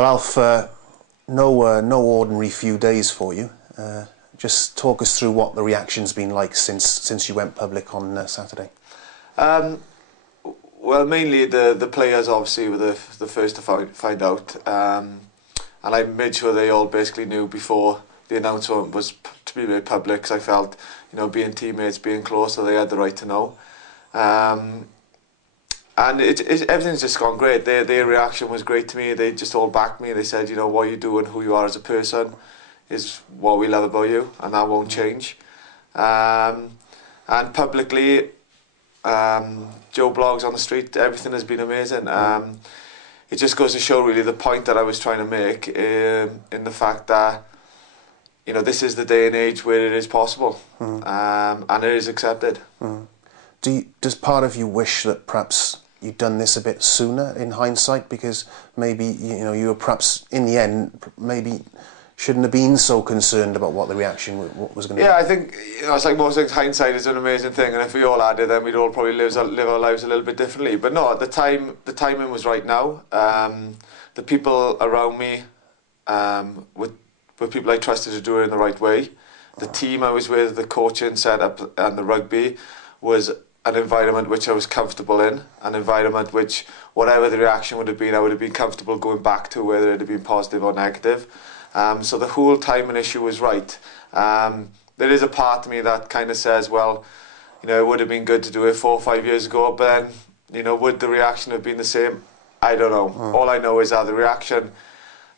Well, Alf, no ordinary few days for you. Just talk us through what the reaction's been like since you went public on Saturday. Well, mainly the players obviously were the first to find out, and I made sure they all basically knew before the announcement was to be made public, because I felt, being teammates, being close, so they had the right to know. And everything's just gone great. Their reaction was great to me. They just all backed me. They said, what you do and who you are as a person is what we love about you, and that won't change. And publicly, Joe blogs on the street, everything has been amazing. It just goes to show really the point that I was trying to make, in the fact that this is the day and age where it is possible, and it is accepted. Does part of you wish that perhaps you'd done this a bit sooner in hindsight, because maybe you were perhaps in the end maybe shouldn't have been so concerned about what the reaction was going to be? Yeah, I think it's like most things, hindsight is an amazing thing, and if we all had it, then we'd all probably live our lives a little bit differently. But no, at the time, the timing was right now. The people around me were people I trusted to do it in the right way. The team I was with, the coaching setup and the rugby was an environment which I was comfortable in, an environment which, whatever the reaction would have been, I would have been comfortable going back to, whether it had been positive or negative. So the whole timing issue was right. There is a part of me that kind of says, well, it would have been good to do it 4 or 5 years ago, but then, would the reaction have been the same? I don't know. All I know is that the reaction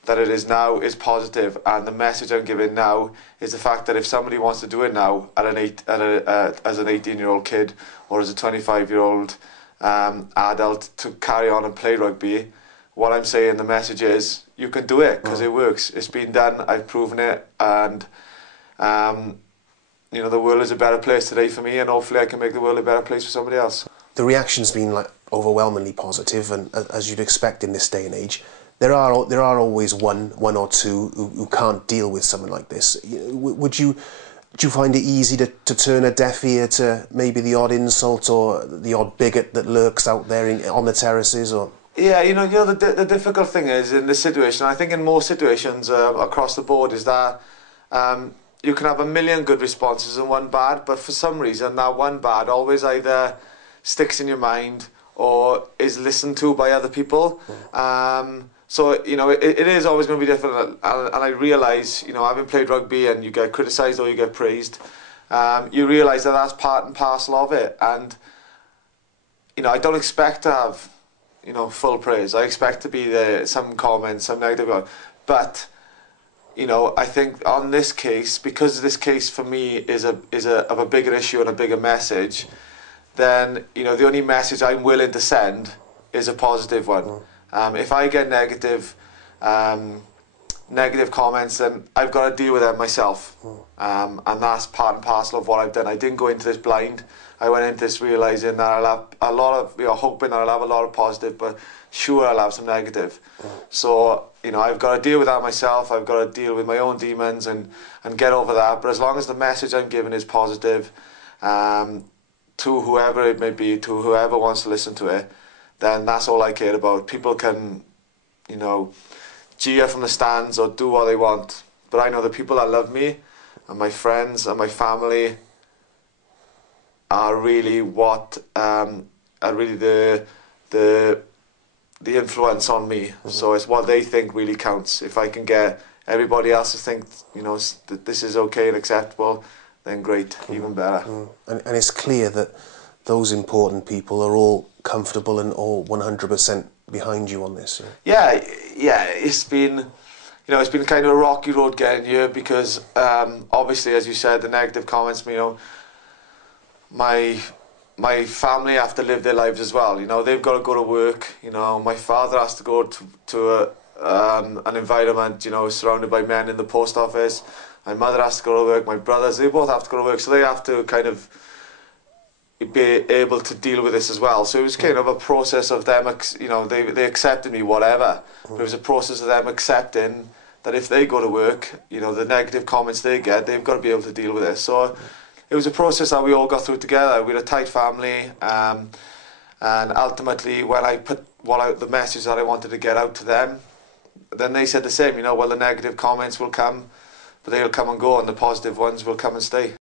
that it is now is positive, and the message I'm giving now is the fact that if somebody wants to do it now as an 18-year-old kid or as a 25-year-old adult to carry on and play rugby, what I'm saying, the message is, you can do it, because it works. It's been done, I've proven it, and the world is a better place today for me, and hopefully I can make the world a better place for somebody else. The reaction's been overwhelmingly positive, and as you'd expect in this day and age. There are always one or two who can't deal with something like this. Would you find it easy to turn a deaf ear to maybe the odd insult or the odd bigot that lurks out there on the terraces? Or yeah, the difficult thing is in this situation, I think in most situations across the board, is that you can have a million good responses and one bad, but for some reason that one bad always either sticks in your mind or is listened to by other people. So, it is always going to be different, and I realise, having played rugby and you get criticised or you get praised, you realise that that's part and parcel of it, and, I don't expect to have, full praise. I expect to be some comments, some negative, but, I think on this case, because this case for me is of a bigger issue and a bigger message, then, the only message I'm willing to send is a positive one. If I get negative comments, then I've got to deal with them myself, and that's part and parcel of what I've done. I didn't go into this blind. I went into this realising that I'll have a lot of, hoping that I'll have a lot of positive, but sure I'll have some negative. So, I've got to deal with that myself. I've got to deal with my own demons and get over that. But as long as the message I'm giving is positive, to whoever it may be, to whoever wants to listen to it, then that's all I care about. People can, jeer from the stands or do what they want, but I know the people that love me and my friends and my family are really what are really the influence on me. So it's what they think really counts. If I can get everybody else to think, that this is okay and acceptable, then great, even better. And it's clear that those important people are all comfortable and all 100% behind you on this. Yeah, it's been, it's been kind of a rocky road getting here, because obviously, as you said, the negative comments, my family have to live their lives as well. They've got to go to work. My father has to go to an environment, surrounded by men in the post office. My mother has to go to work. My brothers, they both have to go to work, so they have to kind of be able to deal with this as well. So it was kind of a process of them, they accepted me, whatever. But it was a process of them accepting that if they go to work, the negative comments they get, they've got to be able to deal with it. So it was a process that we all got through together. We had a tight family, and ultimately, when I put the message that I wanted to get out to them, then they said the same. You know, well, the negative comments will come, but they'll come and go, and the positive ones will come and stay.